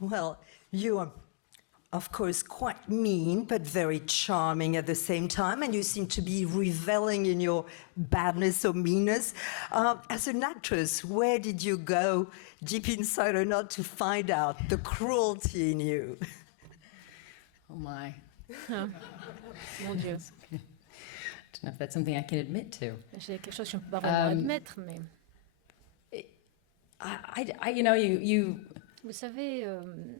Well, you are, of course, quite mean, but very charming at the same time, and you seem to be reveling in your badness or meanness. As an actress, where did you go, deep inside or not, to find out the cruelty in you? Oh my. Mon Dieu. I don't know if that's something I can admit to. C'est quelque chose que je ne peux pas vraiment admettre, mais You vous savez,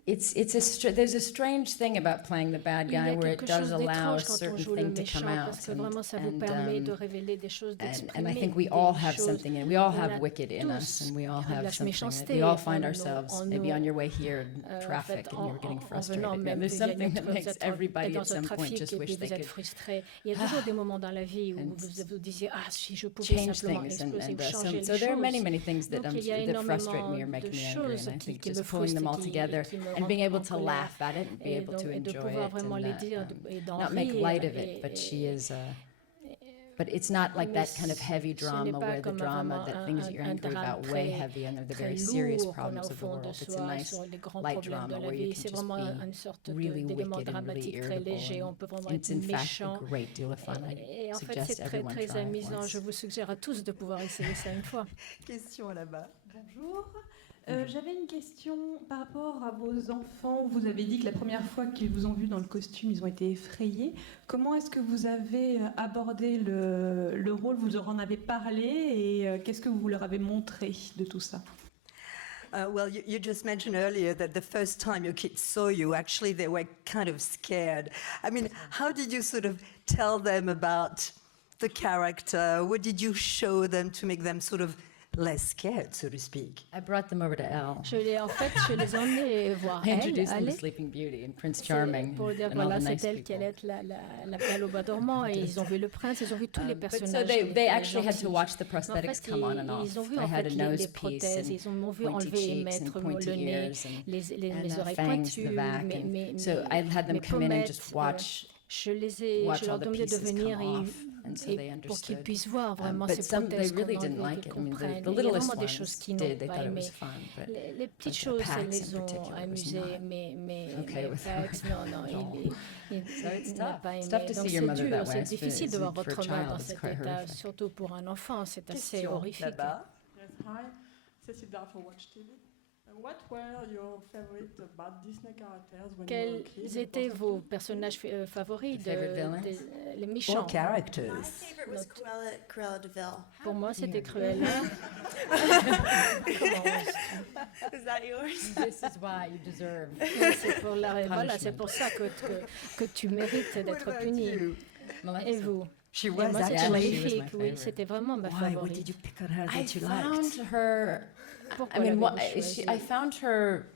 there's a strange thing about playing the bad il y guy a where it quelque does chose allow a d'étrange quand on certain joue le thing to méchant, come out. parce que vraiment ça vous permet de révéler des choses, and d'exprimer I think we des all have choses. something in we all On have a wicked in us, tous and we all de have la something that méchanceté we all find en ourselves nous, maybe on your way here in en traffic fait, and you're getting en frustrated. venant même, There's vous êtes something that makes everybody dans at un some point trafic just et wish puis they vous êtes could frustré. Il y a toujours des moments dans la vie où and vous disiez si je pouvais change simplement things exploser ou changer les so there are many choses. things that, Donc il y a that frustrate énormément me or make de me angry, choses and I qui think me just pulling them all frustrent, together qui me and being rendent able en to colère, laugh at it and be able to et de enjoy pouvoir it vraiment and les dire et d'en not make rire, light of it, but she is but it's not like that kind of heavy drama where the drama, that things that you're angry about way heavy and they're the very serious problems of the world. It's a nice light drama where you can just be really wicked and really irritable. And it's in fact a great deal of fun. I en fait, suggest c'est très, everyone très try it amusant. once. Je vous suggère à tous de pouvoir essayer ça une fois. Question là-bas. Bonjour. J'avais une question par rapport à vos enfants. Vous avez dit que la première fois qu'ils vous ont vu dans le costume, ils ont été effrayés. Comment est-ce que vous avez abordé le rôle? Vous leur en avez parlé et qu'est-ce que vous leur avez montré de tout ça? Well, you just mentioned earlier that the first time your kids saw you, actually they were kind of scared. I mean, how did you sort of tell them about the character? What did you show them to make them sort of less scared, so to speak? I brought them over to Elle. Je les ai emmenés voir I elle. introduced them to Sleeping Beauty and Prince Charming Pour dire and all voilà, the c'est nice elle qui allait people. être la belle au bois dormant, et ils ont vu le prince, ils ont vu tous les But personnages. so they les actually had to gentils. watch the Mais en prosthetics fait, come on and off. ils ont vu I en had fait a les nose piece prothèses, and ils ont vu pointy enlever et cheeks mettre and pointy le nez, ears and les oreilles fangs in pointues, the back. mes So I had them mes come in and pommettes, just watch je watch leur all the demandais de pieces venir come off, and so they et pour qu'ils understood. puissent voir vraiment But ces some they prothèses really qu'on didn't enlève, like qu'ils it. I mean, comprennent. the Il y a littlest vraiment des ones choses qu'ils did. n'ont They pas thought it aimé. was fun, but Les petites but choses, Pax elles in les ont particular was amusées, not mais okay with Pax, non, at all. il So it's n'a tough. pas It's aimé. tough to Donc see your c'est mother dur, that way. c'est difficile de voir For a votre mère child, dans it's cet quite état, horrific. surtout pour un enfant, c'est assez Question horrifique. là-bas. Yes, hi. Cécile Dard for Watch TV. What were your favorite bad Disney characters when you were a kid? Quels étaient vos personnages favoris, Favorite villains? les Or méchants? characters. My favorite was Cruella de Vil. Pour moi, c'était Cruella. Is that yours? This is why you deserve. C'est pour voilà, c'est pour ça que tu mérites d'être What about puni. you? Et vous? She Et was moi, c'était actually- magnifique, she was my oui, favorite. c'était vraiment ma Why? What favorite. did you pick on her I that you found liked? her. Pourquoi I mean, l'avez-vous choisie? I found her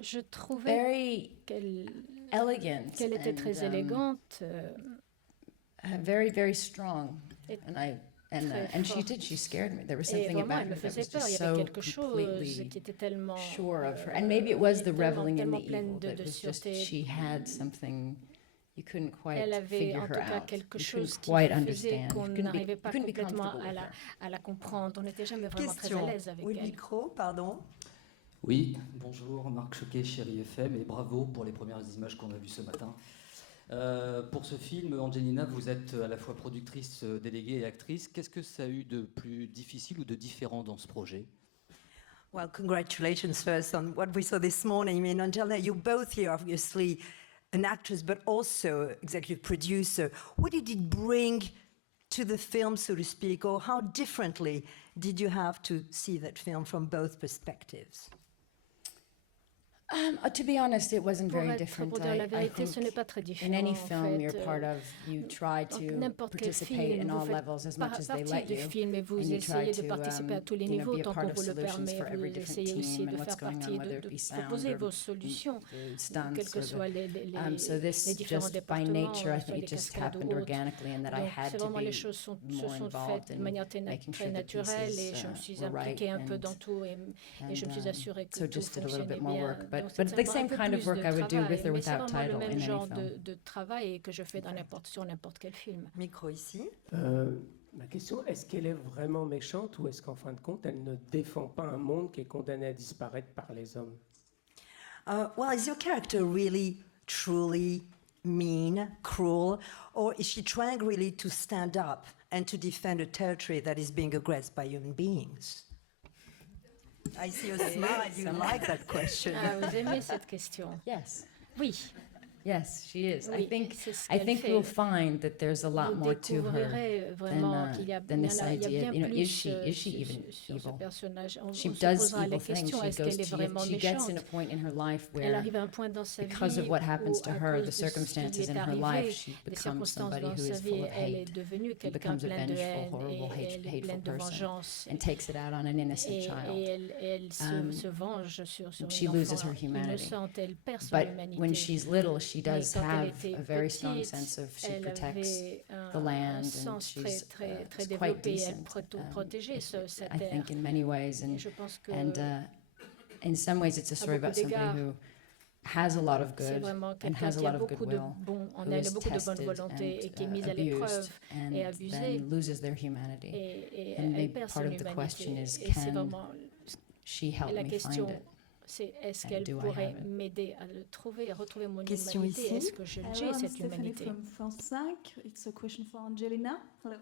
Je trouvais very qu'elle elegant. était très and, élégante. very, very strong. Et And she scared me. There was Et something vraiment, about elle her me that faisait was peur. Il just y avait so quelque chose completely qui était tellement sure of her. And maybe it was the reveling in the pleine evil de that was just sûreté. she had something you couldn't quite Elle avait figure en tout her cas out. quelque You chose couldn't qui quite faisait understand. qu'on You couldn't n'arrivait be, pas you couldn't be complètement comfortable with her. à la comprendre. On n'était jamais vraiment très à Question. l'aise avec Oui, elle. micro, pardon. Oui, bonjour, Marc Choquet, Chéri FM, et bravo pour les premières images qu'on a vues ce matin. Pour ce film, Angelina, vous êtes à la fois productrice déléguée et actrice. Qu'est-ce que ça a eu de plus difficile ou de différent dans ce projet? Well, congratulations first on what we saw this morning. I mean, Angelina, you're both here, obviously, an actress, but also executive producer. What did it bring to the film, so to speak, or how differently did you have to see that film from both perspectives? To be honest, it wasn't Pour very être- different. pour dire la I vérité, ce n'est think pas très in différent. any en film fait. you're part of, you try Donc, to n'importe quel participate film, in vous all faites levels as much as they partie let du you. film et vous And you try essayez de to, participer à tous les you know, niveaux be a tant part qu'on of vous le solutions permet. for every Vous different essayez aussi team de and faire what's going partie, on, whether it be de sound proposer or vos solutions, stunts quels que or soient so this les différents just by départements, nature, I soit think les it just cascades happened ou autres. organically, and that I Donc, had c'est to vraiment les be choses se more sont involved faites de in manière making très sure the naturelle et pieces je me suis were right, impliquée un peu and dans tout et je me suis assurée que so tout just did a little fonctionnait bit more bien. work, but Donc, c'est the same un peu kind of plus work de I would do travail, with or mais c'est without vraiment le title même in any genre film. de travail que je fais sur n'importe quel film. Micro ici. Ma question, est-ce qu'elle est vraiment méchante ou est-ce qu'en fin de compte, elle ne défend pas un monde qui est condamné à disparaître par les hommes? Well, is your character really, truly mean, cruel, or is she trying really to stand up and to defend a territory that is being aggressed by human beings? I see you smile. You like that question. Ah, vous aimez cette question? Yes. Oui. Yes, she is. Oui, c'est ce qu'elle we'll fait. find that there's a lot Vous more to her découvrirez vraiment qu'il y a, than this il y a idea. bien plus Is she even sur ce evil? personnage. On She se does posera la evil things. question, She est-ce qu'elle est vraiment she gets in a méchante? point in her life Elle where, arrive à un point dans sa vie because of what happens to où, à her, cause the de ce qui lui circumstances est in her arrivé, life, she des becomes circonstances somebody dans who sa is vie, full of elle est hate, devenue quelqu'un becomes a plein de vengeful, haine horrible, et elle est hateful pleine de person, vengeance. and takes it out on an innocent Et child. elle se venge sur she une loses enfant her humanity. innocente, elle perd son But humanité. when she's little, she does quand elle have était a very strong petite, sense of she elle protects avait the land, un and sens très, she's très, très it's quite développé. Elle decent. protégeait sa I terre. think in many ways, Et je pense que in some ways, it's a story beaucoup about somebody d'égards, who has a lot of c'est good vraiment and quelqu'un has a qui a lot of beaucoup de goodwill, bon en who elle, is beaucoup de bonne tested volonté et qui est mise à and l'épreuve abused, and et abusée. then loses their humanity. Et And elle maybe perd son part of the question humanité. is, Et c'est can vraiment she help la me question. find it? C'est est-ce And qu'elle do I pourrait have it? m'aider à le trouver, à retrouver mon Question humanité? ici. Est-ce que j'ai Hello, I'm cette Stephanie humanité? from France 5. It's a question for Angelina. Hello.